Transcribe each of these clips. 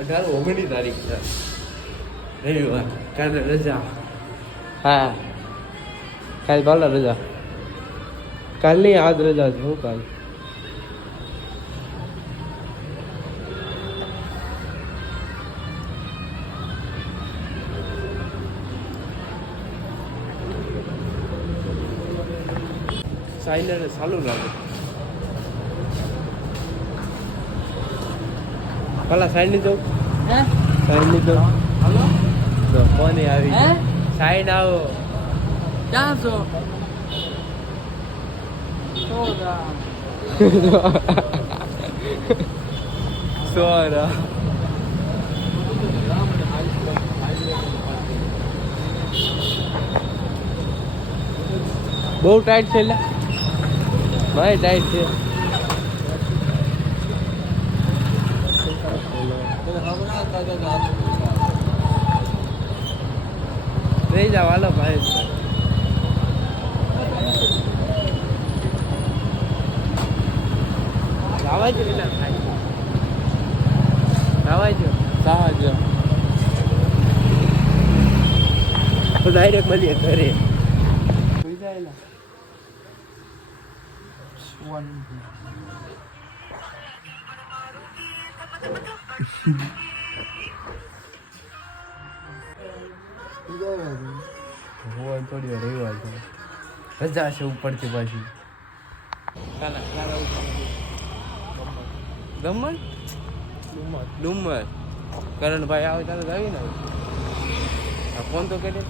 18-19 તારીખ છે રવિવાર, કાલે રજા. હા કાલે ભલે રજા, કાલ નહીં આજ રજા છે. હું કાલ સાઈલર ચાલુ લાગે. પેલા સાઈડ ની દઉં, સાઈડ ની દઉં. તો કોને આવી સાઈડ આવો. ક્યાં છો? સોરા બહુ ટાઈટ છે. એટલે ભાઈ ટાઈટ છે. રહી જાવ હાલો ભાઈ. આવાજો એટલે આવાજો સાવાજો તો ડાયરેક્ટ મળીએ ઘરે. સુઈ જાય હોય થોડી વાર રહેવા છે. રજા છે ઉપરથી પાછી. દમણ ડુમર કરણભાઈ આવે ત્યારે આવી ને ફોન તો કરે.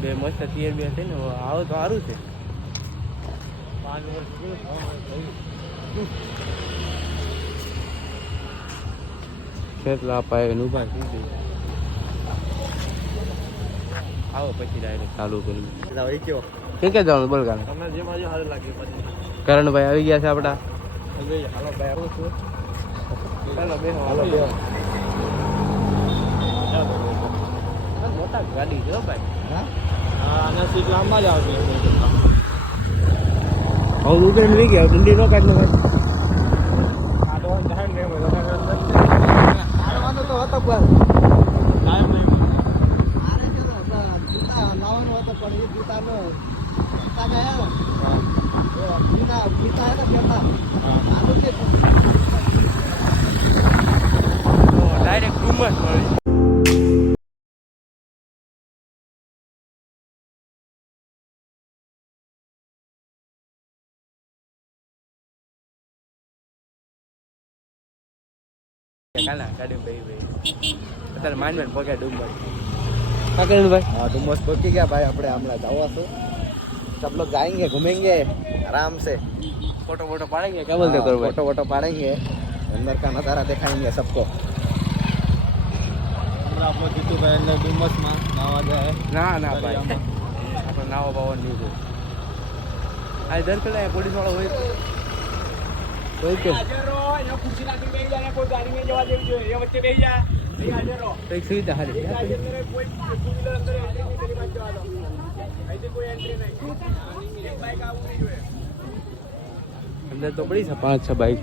બે મસ્ત તિયર બે છે ને આવો તો સારું છે. 5 વર્ષ કેટલા પાય ઉભા થઈ ગઈ. આવો પછી ડાયરેક્ટ ચાલુ કરી. કે જવાનું બોલ કાલે તમને જે મારી સારું લાગે. કરણભાઈ આવી ગયા છે આપડા. હાલો ભાઈ આવું છું. ચાલો બે હાલો બે. મોટા ગાડી છે ભાઈ. હા આના સીટ લાંબા જ આવશે. હવે ઉભેર લઈ ગયા ડુંડી નો કાઢ નો ભાઈ. આ તો જાણ ને આડવાનો તો હતો પણ ટાઈમ નહીં. આરે ચલો જૂતા લાવવાનો હતો પણ એ જૂતા નો જૂતા ગયા. હા જૂતા જૂતા હતા બેઠા. આનો કે ડાયરેક્ટ રૂમ જ મળે. ગાડી અત્યારે માંડ પગ્યા ડુમર. हाँ डुमस पहुंच गया भाई. अपने हमला जावा से सब लोग जाएंगे घूमेंगे आराम से. फोटो वोटो पाड़ेंगे. क्या बोलते करो भाई? फोटो वोटो पाड़ेंगे. अंदर का नज़ारा दिखाएंगे सबको. आप लोग जीतू भाई ने डुमस में नावा जाए ના ના ભાઈ આપણે નાવા બાવા નહીં હોય. આ દર પેલા પોલીસ વાળો હોય કોઈ કે ખુરશી નાખી બેસી જાય. કોઈ ગાડી નહીં જવા દેવી જોઈએ. એ વચ્ચે બેસી જાય. કઈક સુવિધા હારી અંદર તો પડી છે 5-6 બાઈક.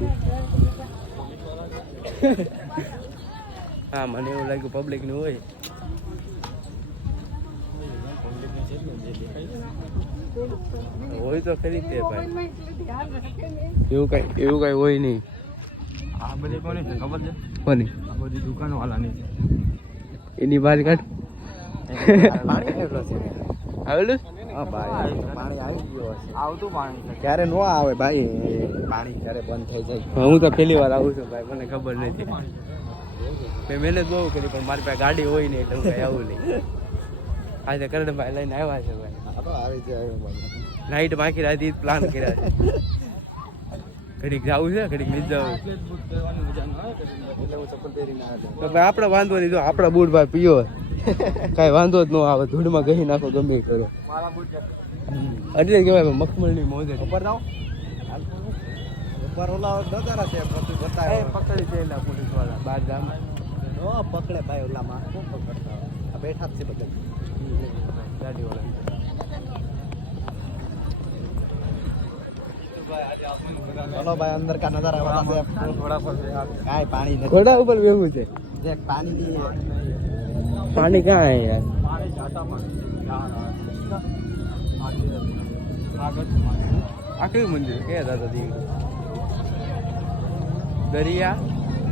હા મને એવું લાગ્યું પબ્લિક નું હોય. હોય તો ખરી તે ભાઈ. એવું કઈ હોય નહીં. આ બધી કોની છે ખબર છે? કોની? આ બધી દુકાનો વાળાની છે. એની બહાર કાઢ. આવેલું? હા ભાઈ પાણી આવી ગયો હશે. આવતું પાણી ક્યારે નો આવે ભાઈ. પાણી ક્યારે બંધ થઈ જાય. હું તો પહેલી વાર આવું છું ભાઈ. મને ખબર નથી. મેં મહેનત બહુ કરી પણ મારી પાસે ગાડી હોય નહીં એટલે હું કઈ આવું નહીં. આજે કરણભાઈ લઈને આવ્યા છે ભાઈ. આવી જાય નાઈટ બાકી રાતે પ્લાન કર્યા છે. ઘડીક જવું છે ઘડીક નહીં જવું. આપડે વાંધો નહીં. જો આપડા બૂટ ભાઈ પીયો કઈ વાંધો જ ન આવે. ધૂળમાં ગહી નાખો ગમે કરો. એટલે કેવાય મખમલ ની મોજે. ઉપર જાઓ ઉપર ઓલા નજારા છે બધું બતાવે. પકડી છે એલા પોલીસ વાળા બાર જામ નો પકડે ભાઈ. ઓલામાં કોણ પકડતા આ બેઠા જ છે બધા ગાડી વાળા. चलो भाई अंदर का नजारा वहां से थोड़ा काय पानी नहीं घोड़ा ऊपर बेहू है देख पानी नहीं है पानी कहाँ है यार आखिरी मंदिर क्या दादा दी दरिया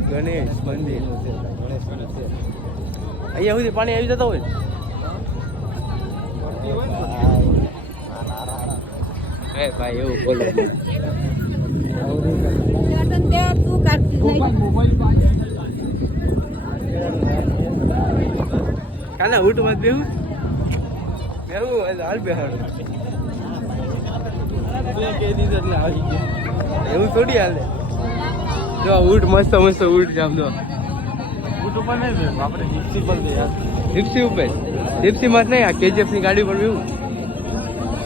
गणेश मंदिर અહીંયા સુધી પાણી આવી જતા હોય એ ભાઈ એવું બોલે કાલે ઉઠ મત બેહું બેહું હાલ બેહાડું એવું થોડી હાલે જો ઊંટ મસ્ત મસ્ત ઊંટ જામ જો ઊંટ ઉપર નહીં આપણે જીપ્સી પર જીપ્સી ઉપર જીપ્સી માં નહીં આ કેજીએફ ની ગાડી પર બેહું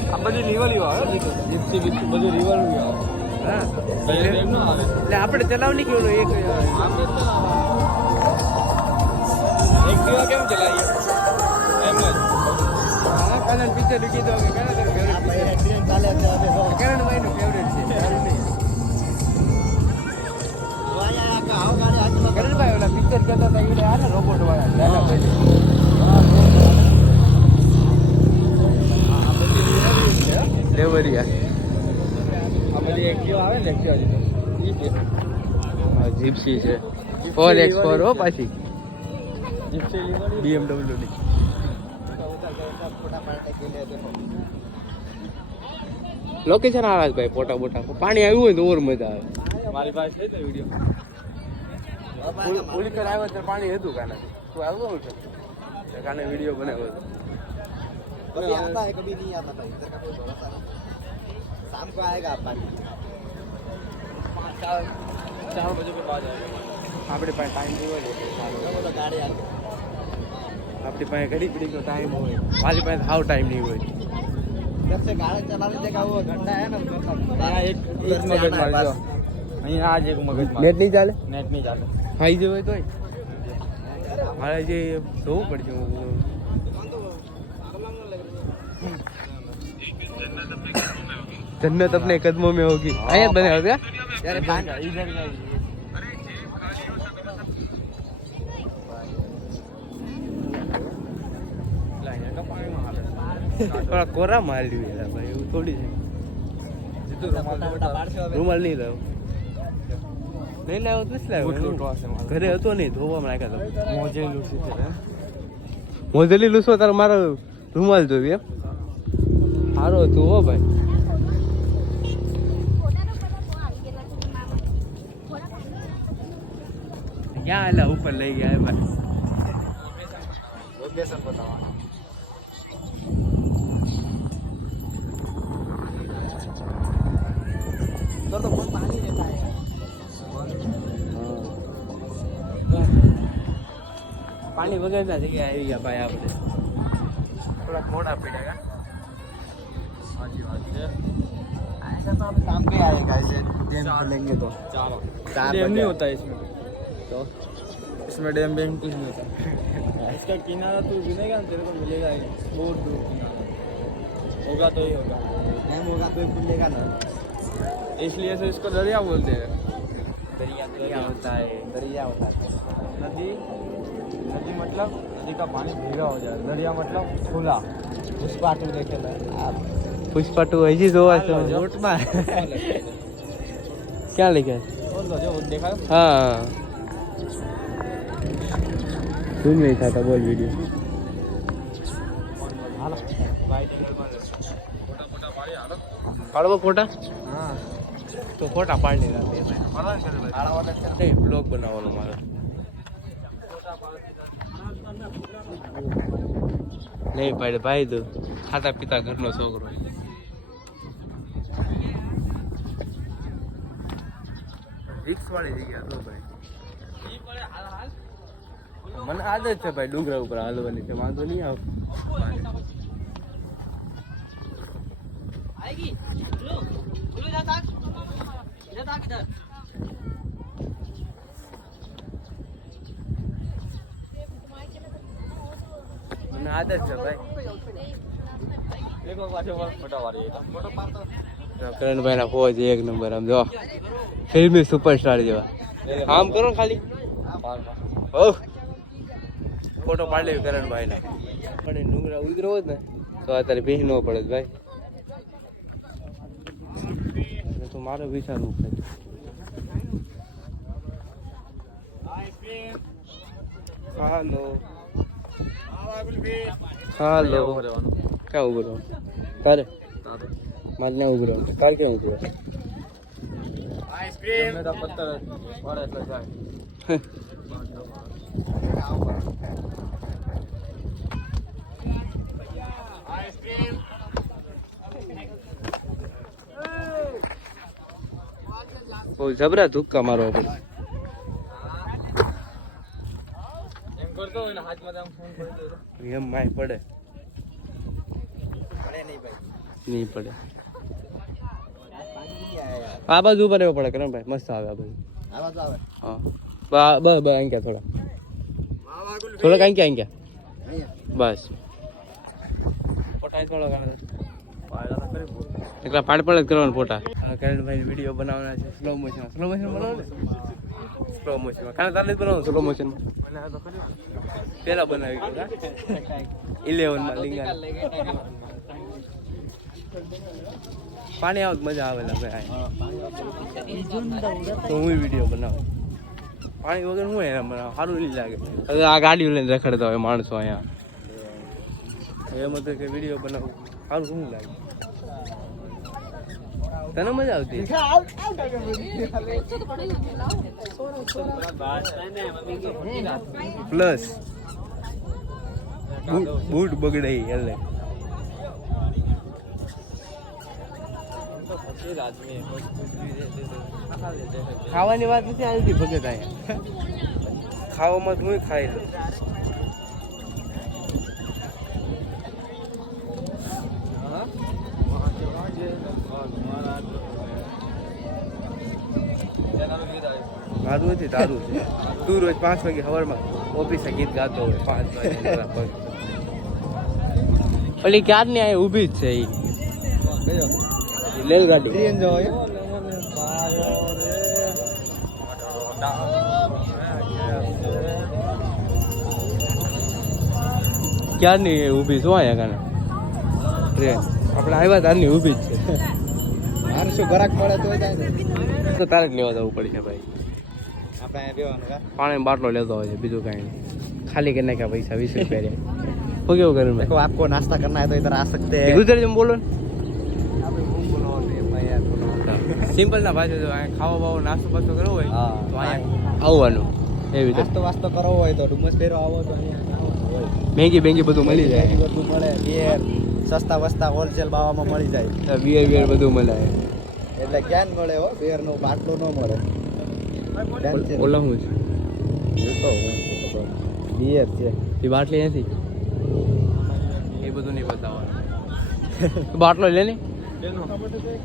આ બધું લીવલ આવે જીપ્સી બીપ્સી બધું લીવલ આવે હા એટલે આપણે ચલાવની કેવું એક એક્ટિવા કેમ ચલાવીએ એમ જ હા કાલે પિક્ચર રૂકી દો કે કાલે કરણ ભાઈ નું ફેવરેટ છે કરણ ભાઈ ઓલા પિક્ચર કરતા હતા એ આ ને રોબોટ વાળા લેવરિયા આ બધી એક્ટિવા આવે ને એક્ટિવા જીપ્સી છે 4x4 હો પાછી BMW ની લોકેશન આવે ભાઈ ફોટા બોટા પાણી આવ્યું હોય તો ઓર મજા આવે મારી પાસે છે તો વિડીયો પુલ પર આવ્યો તો પાણી હતું કાના તું આવ્યો છે કાને વિડીયો બનાવ્યો कभी आता है कभी नहीं आता भाई इधर का कोई भरोसा नहीं शाम को आएगा पानी 4 बजे के बाद आएगा આપણે પાસે ટાઈમ જોવો છે बोलो गाड़ी आ આપણી પાસે ઘડી ઘડી નો ટાઈમ હોય મારી પાસે હાવ ટાઈમ નહીં હોય जब से गाड़ी चलाने देखा वो घंटा है ना यहाँ एक मगज मार दो અહીંયા આજ એક મગજ માર નેટ નહીં ચાલે ખાઈ જવાય તોય મારે જે જોવું પડશે जन्नत अपने कदमों में होगी आयत बने हो गया यार पानी इधर थोड़ा कोरा मार लिया भाई वो थोड़ी सी રૂમાલ નહીં લાવ્યો નહીં લાવ્યો તો લાવ્યો ઘરે હતો નહીં ધોવામાં નાખ્યા હતા મોજેલી લૂસો તારે મારો રૂમાલ જોવી એમ સારો હતું હો ભાઈ ક્યાં એલા ઉપર લઈ ગયા ભાઈ लोकेशन बताओ तो बहुत पानी रहता है પાણી વગરના જગ્યાએ આવી ગયા ભાઈ આપણે થોડા મોડા પડ્યા साची बात है आएगा तो अब शाम पे आएगा ऐसे डैम खोलेंगे तो 4 डैम नहीं होता इसमें तो इसमें डैम कुछ नहीं होता इसका किनारा तू गिनेगा ना तेरे को मिलेगा ही बहुत दूर किनारा होगा तो ही होगा डैम होगा तो खुलेगा ना इसलिए से इसको दरिया बोलते हैं दरिया होता है दरिया होता है नदी नदी मतलब नदी का पानी भीगा हो जाए दरिया मतलब खुला पुष्पा 2 देखेला आप पुष्पा 2 હજી જોવા છો નોટમાં ક્યાં લખ્યા બોલ દો જો દેખાયો હા સુન નહીં થતા બોલ વિડિયો હાલો પાડવો ફોટા હા તો ફોટા પાડી લેવા બ્લોગ બનાવવાનો મારો નહીં પાડે ભાઈ તું ખાતા પીતા ઘરનો છોકરો રિક્સ વાળી જગ્યા તો ભાઈ મને આદત છે ભાઈ ડુંગરા ઉપર હાલવાની છે વાંધો નહીં આવે મને આદત છે ભાઈ देखो पाछो फटा वाली फोटो पार तो કરણભાઈ ના ફોજ એક નંબર આમ જો ફિલ્મી સુપરસ્ટાર જેવા આમ કરો ને ખાલી ફોટો પાડી લેવી કરણભાઈ ના પણ ડુંગરા ઉતરો જ ને તો અત્યારે ભીહ ન પડે ભાઈ તો મારો વિચારવું થાય હાલો હાલો ક્યાં ઉભો રહો તારે મારે ના ઉભો રહો તારે ક્યાં ઉભો રહો બહુ જબરા ધુક્કા મારવા પડે એમ માય પડે નહીં પડે આ બાજુ ઉપર રહેવું પડે કરણભાઈ મસ્ત આવે આ બાજુ હા બસ બસ અહીં થોડા અહીં બસ ફોટા થોડા એકલા પાડ જ કરવાના ફોટા કરણભાઈ વિડીયો બનાવવાના છે સ્લો મોશન બનાવો ને સ્લો મોશનમાં કાલે તારે બનાવો સ્લો મોશનમાં પેલા બનાવી ગયો 11 માં લીંગા પાણી આવત મજા આવેલા ભાઈ તો હું વિડીયો બનાવું પાણી વગર હું એને બનાવ સારું નહીં લાગે હવે આ ગાડીઓ લઈને રખડતા હોય માણસો અહીંયા એમ હતું કે વિડીયો બનાવું સારું શું લાગે તને મજા આવતી પ્લસ બૂટ બગડે એટલે ખાવાની વાત નથી આવતી ભગત અહીંયા ખાવામાં હું ખાઈ લઉં મારું નથી તારું છે તું રોજ 5 વાગે સવારમાં ઓફિસે ગીત ગાતો હોય 5 વાગે ઓલી ક્યાર ની આ ઊભી જ છે એ રેલગાડી ટ્રેન જો ક્યાર ની ઊભી શું આયા કાને ટ્રેન આપણે આવ્યા તારની ઊભી જ છે મારે શું ગરાક મળે તો તારે જ લેવા જવું પડશે ભાઈ આપણે પાણી બાટલો લેતો હોય છે બીજું કાંઈ નહીં ખાલી કરી નાખ્યા પૈસા 20 રૂપિયા हो क्यों करूँ मैं देखो आपको नाश्ता करना है तो इधर आ सकते हैं गुजर जम बोलो सिंपल ना भाई जो खावा बावा नास्तो पास्तो करो હોય તો અહીંયા આવવાનું એવી રીતે નાસ્તો કરો હોય તો ડુમસ ફેરો આવો તો અહીંયા મેગી બેંગી બધું મળી જાય બધું મળે બિયર સસ્તા વસ્તા હોલસેલ ભાવમાં મળી જાય બિયર બધું મળે એટલે ક્યાં મળે હો બિયર નો બાટલો ન મળે ઓલા હું છે બિયર છે એ બાટલી નથી એ બધું નહીં બતાવવાનું બાટલો લે ને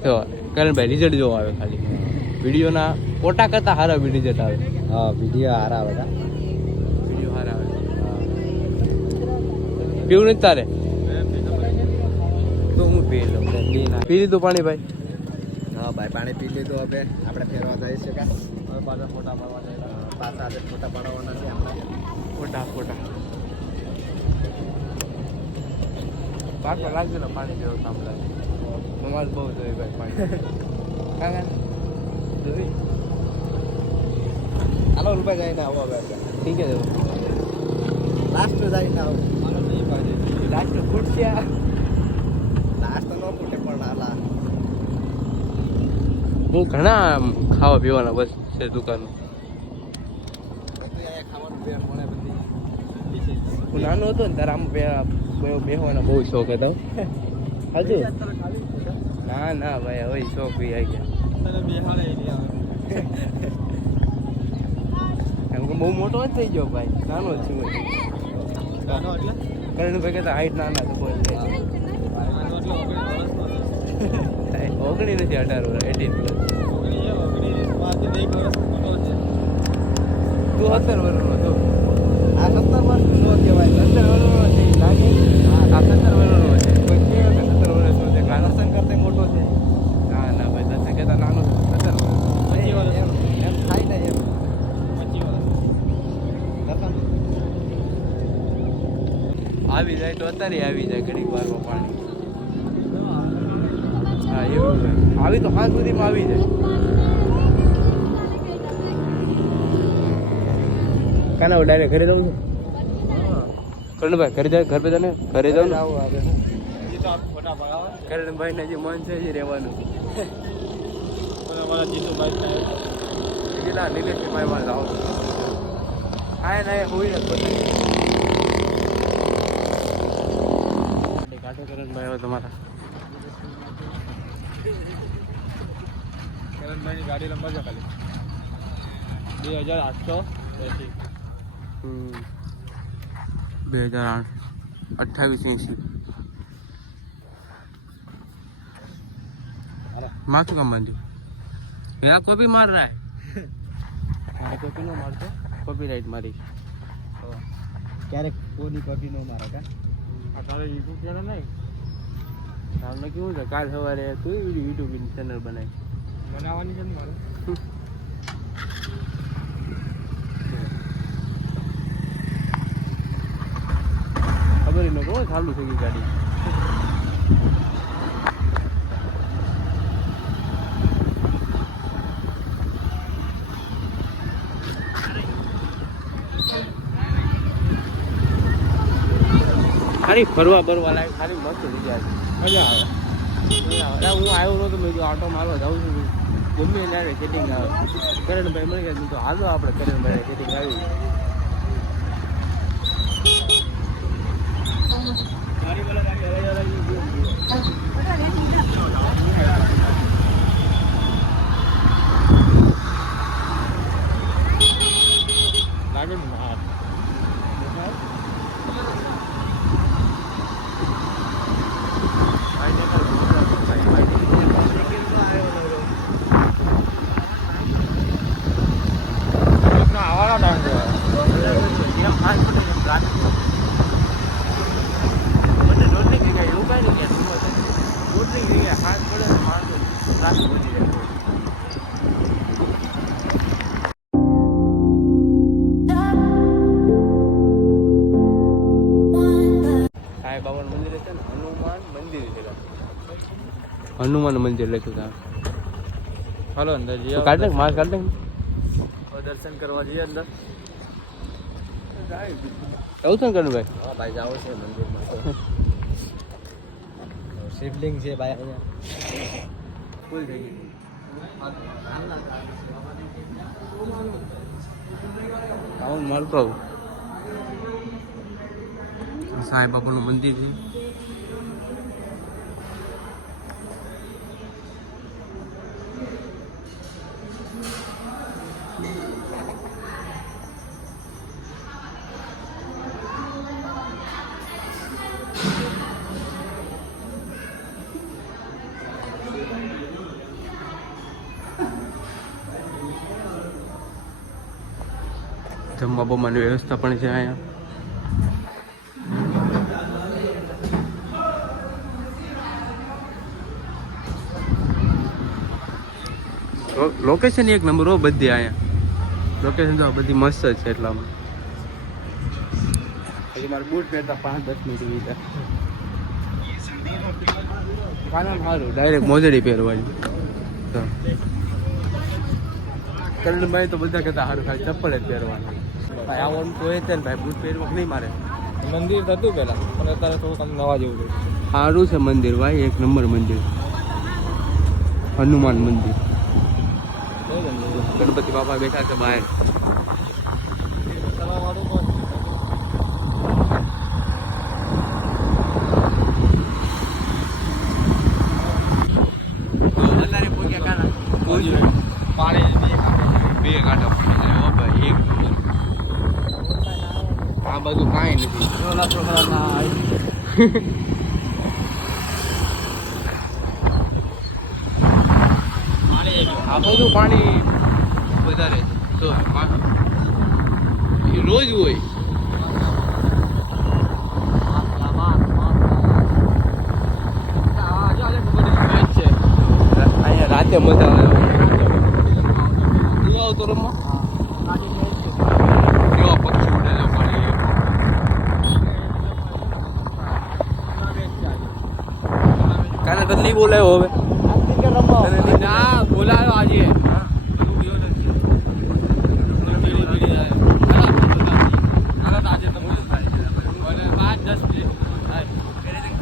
જો કરણભાઈ રિઝલ્ટ જોવા આવે ખાલી વિડીયોના ફોટા કરતા સારા રિઝલ્ટ આવે હા વિડીયો સારા આવે વિડીયો સારા આવે પીવું નથી તારે તો હું પી લઉં પી લીધું પાણી ભાઈ હા ભાઈ પાણી પી લીધું હવે આપણે ફેરવા જઈએ છીએ કા હવે પાછા ફોટા પાડવા જઈએ પાછા આજે ફોટા પાડવાના છે આપણે ફોટા પાકમાં લાગજો ને પાણી જેવો કામ લાગે નમાજ બહુ જોઈએ ભાઈ પાણી કાકા જોઈ હાલો રૂપિયા જઈને આવો હવે ઠીક છે લાસ્ટ જઈને આવો લાસ્ટ ફૂટશે લાસ્ટ તો ન ફૂટે પણ હાલા હું ઘણા ખાવા પીવાના બસ છે દુકાનો હું નાનો હતો ને તારે આમ બેહવાનો બહુ શોખ હતો હજુ ના ભાઈ હવે શોખ બી આવી ગયા એમ કે બહુ મોટો જ થઈ ગયો ભાઈ નાનો જ છું કરણભાઈ કહેતા હાઈટ નાના તો કોઈ ઓગણી નથી 18 વર્ષ 18 પ્લસ તું 17 વર્ષનો છો આ 17 વર્ષનું નો કહેવાય 17 વર્ષનો છે લાગે આ 17 વર્ષનો છે કોઈ કે 17 વર્ષનો છે લસન કરતે મોટો છે હા આવી જાય તો અત્યારે આવી જાય ઘડીક વારમાં પાણી. હા એવું છે. આવી તો સાંજ સુધીમાં આવી જાય. કાના ડાયરેક્ટ ઘરે જવું છે? કરણભાઈ ઘરે જાય, ઘર પે જાને ઘરે જાવ ને. કરણભાઈ ને જે મન છે એ રહેવાનું. કેટલા નિલેશભાઈ મારી વાત આવો. હા ના હોય ને કાઢો કરણભાઈ હવે તમારા. કરણભાઈની ગાડી લંબાવજો ખાલી 2880. 2008 2880. मार चुका मंदिर मेरा कॉपी मार रहा है. कॉपी नो मारतो कॉपीराइट मारी. ક્યારેક કોની કોપી નો મારે કા આ તારે યુટ્યુબ ચેનલ નહીં સામને કેવું છે કાલ સવારે તું યુટ્યુબ ચેનલ બનાવી બનાવવાની છે ને મારે. ખબર ન કહો ચાલુ થઈ ગઈ ગાડી. ખાલી ફરવા બરવા લાગે ખાલી મસ્ત મજા આવે. હું આવ્યો નતો મેં કીધું આટો મારવા જાઉં છું ગમે ત્યારે સેટિંગ આવે. કરણભાઈ મળી ગયા તો હાલો આપણે કરણભાઈ સેટિંગ આવી. લાગે ને હા હનુમાન મંદિર લખ્યું હતા. હાલો અંદર જઈએ. કાઢ નાખ માર કાઢ નાખ. દર્શન કરવા જઈએ અંદર. આવું છે ને કરણભાઈ? હા ભાઈ જાવ છે મંદિરમાં. શિવલિંગ છે ભાઈ અહીંયા. ફૂલ થઈ ગઈ. આવું મારતો આવું. સાંઈ બાપુનું મંદિર છે. જમવા બમવાની વ્યવસ્થા પણ છે અહીંયા. લોકેશન એક નંબર હો બધી અહીંયા. લોકેશન તો બધી મસ્ત જ છે એટલામાં. હજી મારે બૂટ પહેરતા 5-10 મિનિટ વીતા. ખાના સારું ડાયરેક્ટ મોજડી પહેરવાની. તો કરણભાઈ તો બધા કરતા સારું ખાલી ચપ્પલ જ પહેરવાનું. ભાઈ આવવાનું તો એ છે ને ભાઈ બૂટ પહેરવું નહીં મારે. મંદિર હતું પહેલા પણ અત્યારે થોડુંક આમ નવા જેવું છે. સારું છે મંદિર ભાઈ એક નંબર મંદિર. હનુમાન મંદિર. ગણપતિ બાપા બેઠા છે બહાર. બે કાંટા પાણી એક આ બધું કાંઈ નથી. આ બધું પાણી વધારે તો રોજ હોય. અહીંયા રાતે મજા આવે. તો રમવા કેવા પક્ષી ઉડે છે પાણી. તને નહીં બોલાયો હવે ના બોલાયો આજે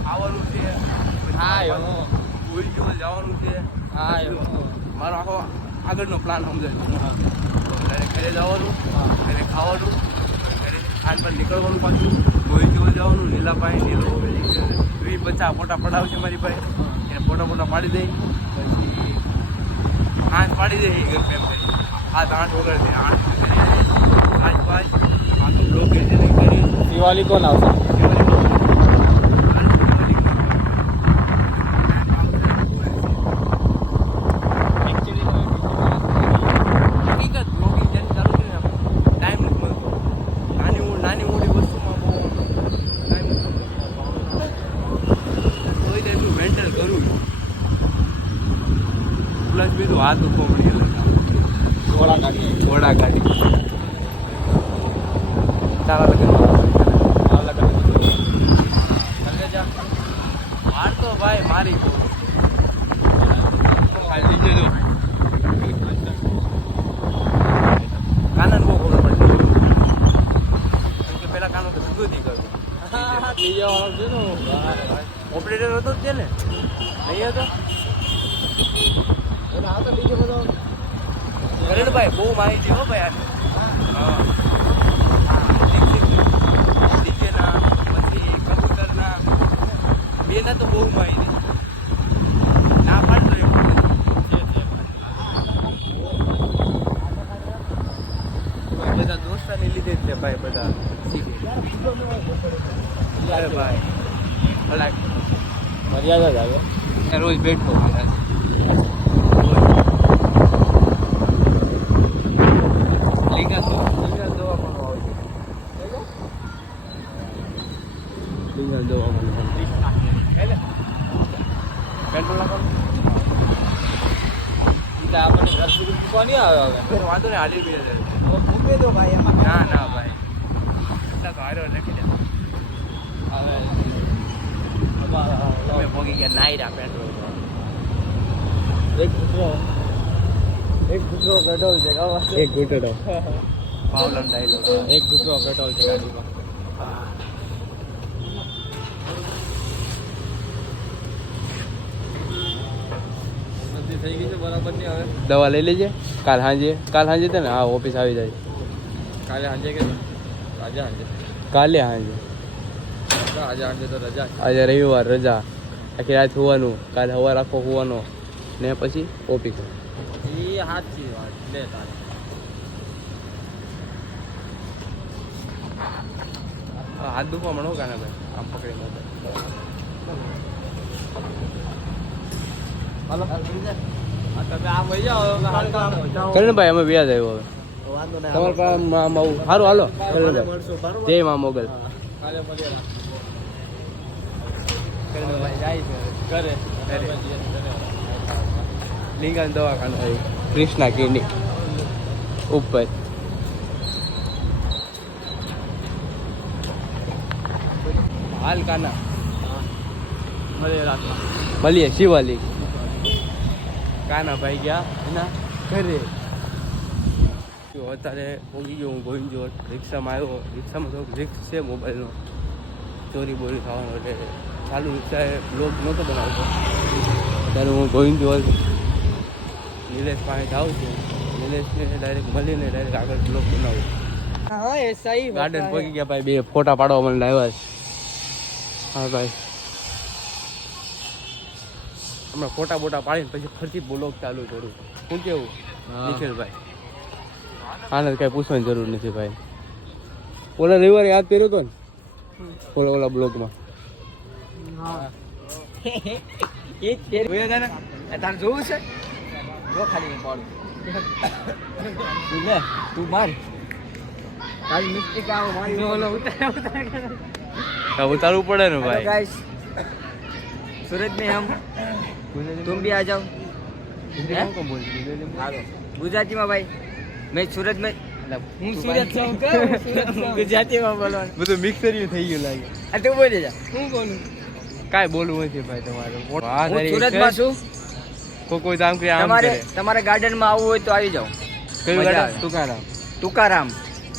ખાવાનું છે જવાનું છે મારો આખો આગળનો પ્લાન સમજાય ઘરે જવાનું ઘરે ખાવાનું ઘરે ખાન પર નીકળવાનું પાછું ગોઈ જોવા જવાનું નીલાભાઈ નીલો 20-50 ફોટા પડાવશે મારી પાસે એને ફોટા પાડી દઈ પછી હાથ પાડી દે ગમે એમ કરી 7-8 વગર 8 આખો બ્લોક કરી દિવાળી કોણ આવશે પ્લસ બીજું હાથ ઉભો મળી ઘોડા ગાડી તારા લગ્ન વાર તો ભાઈ મારી કાનન બહુ ખબર પડતી પેલા કાનો તો સીધું નહીં કર્યું ઓપરેટર હતો જ છે ને નહીં હતો ભાઈ બહુ માહિતી હો ભાઈ ડીજેના પછી કબૂતરના બેના તો બહુ માહિતી ના પાડતો બધા દોસ્તાની લીધે જ છે ભાઈ બધા શીખે અરે ભાઈ ભલા મર્યાદા જ આવે રોજ બેઠો આપણને ઘર સુધી કોની આવે હવે વાંધો ને હાલી ગયો મૂકી દો ભાઈ એમાં ના ના ભાઈ એટલા તો હારો નાખી દે હવે પોગી ગયા નાઈ રહ્યા પેટ્રોલ એક ઘૂંટરો પેટ્રોલ છે એક ઘૂંટડો પાવલન ડાયલોગ એક ઘૂંટરો પેટ્રોલ છે ગાડીમાં થઈ ગઈ છે બરાબર નહીં હવે દવા લઈ લેજે કાલ સાંજે છે ને હા ઓફિસ આવી જાય કાલે સાંજે કે આજે સાંજે કાલે સાંજે આજે સાંજે તો રજા આજે રવિવાર રજા આખી રાત હોવાનું કાલે સવાર આખો હોવાનો ને પછી ઓફિસ એ સાચી વાત લે હાથ દુખવા મળો કાને ભાઈ આમ પકડી મળે હાલો તમે આમ વહી જાઓ કરણભાઈ અમે વ્યાજ આવ્યો હવે વાંધો નહીં તમારે કામ આમ આવું સારું હાલો કરણભાઈ મળશું બરોબર જય મા મોગલ કાલે મળીએ કરણભાઈ જાય છે ઘરે લિંગન દવાખાનું આવ્યું કૃષ્ણા ક્લિનિક ઉપર હાલ કાના મળીએ રાતમાં મળીએ શિવાલિક કાના ભાઈ ગયા એના ઘરે અત્યારે પોગી ગયો હું ગોવિંદજોડ રિક્ષામાં આવ્યો રિક્ષામાં થોડુંક રિક્સ છે મોબાઈલનો ચોરી બોરી થવાનો એટલે ચાલુ રિક્ષાએ બ્લોગ નહોતો બનાવતો ત્યારે હું ગોવિંદજોડ નિલેશ પાસે જાઉં છું નિલેશને ડાયરેક્ટ મળીને ડાયરેક્ટ આગળ બ્લોગ બનાવું હા એસા ही ગાર્ડન પહોંચી ગયા ભાઈ બે ફોટા પાડવા મને લાવ્યા છે હા ભાઈ હમણાં ફોટા બોટા પાડીને પછી ફરતી બ્લોગ ચાલુ કરું શું કેવું નિખિલભાઈ આને કઈ પૂછવાની જરૂર નથી ભાઈ ઓલા રવિવારે યાદ કર્યો હતો ને ઓલા બ્લોગમાં એ તાર જોવું છે જો ખાલી હું પાડું તું લે તું માર તારી મિસ્ટેક આવો મારી ઓલો ઉતારવું પડે ને ભાઈ गाइस सूरत में हम तुम भी आ जाओ गुजराती में भाई मैं सूरत में હું સુરત છું ગુજરાતીમાં બોલવાનું બધું મિક્સરી થઈ ગયું લાગે આ તું બોલી જા હું બોલું કાંઈ બોલવું નથી ભાઈ તમારે હું સુરતમાં છું. કોઈ દામ કરી આમ તમારે કરે તમારે ગાર્ડનમાં આવવું હોય તો આવી જાઓ. કયું મજા ગાડે આવે. તુકારામ તુકારામ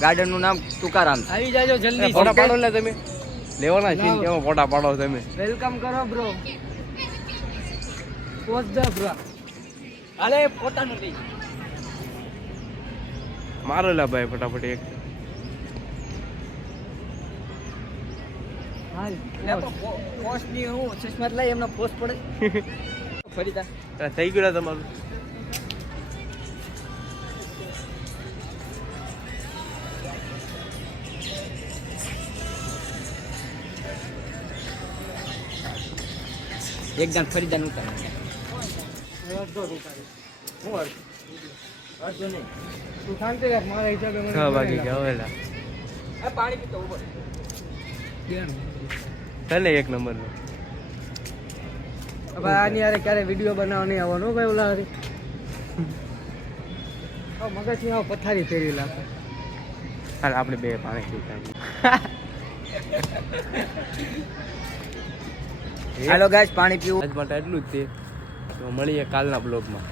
ગાર્ડનનું નામ તુકારામ. આવી જાજો જલ્દી. ફોટા પાડો ને તમે લેવાના છે કેમાં ફોટા પાડો તમે વેલકમ કરો બ્રો. પોસ્ટ દે બ્રો. અલે ફોટા નથી. મારો લા ભાઈ ફટાફટ એક પોસ્ટ ની હું ચશ્મા લઈ એમનો પોસ્ટ પડે. ફરી તા થઈ ગયું તમારું એકદમ ફરી તા ઉતાર. બાકી ગયા વેલા પાણી પીતો ઉભો. તને એક નંબર નો હવે આની યારે ક્યારે વિડીયો બનાવવા નહીં આવવાનો ભાઈ ઓલા હારી. મગજની આવ પથારી ફેરવી લાગે. હાલ આપણે બે પાણી પીતા હાલો ગાઈસ પાણી પીવું. આજ માટે એટલું જ તે તો મળીએ કાલના બ્લોગમાં.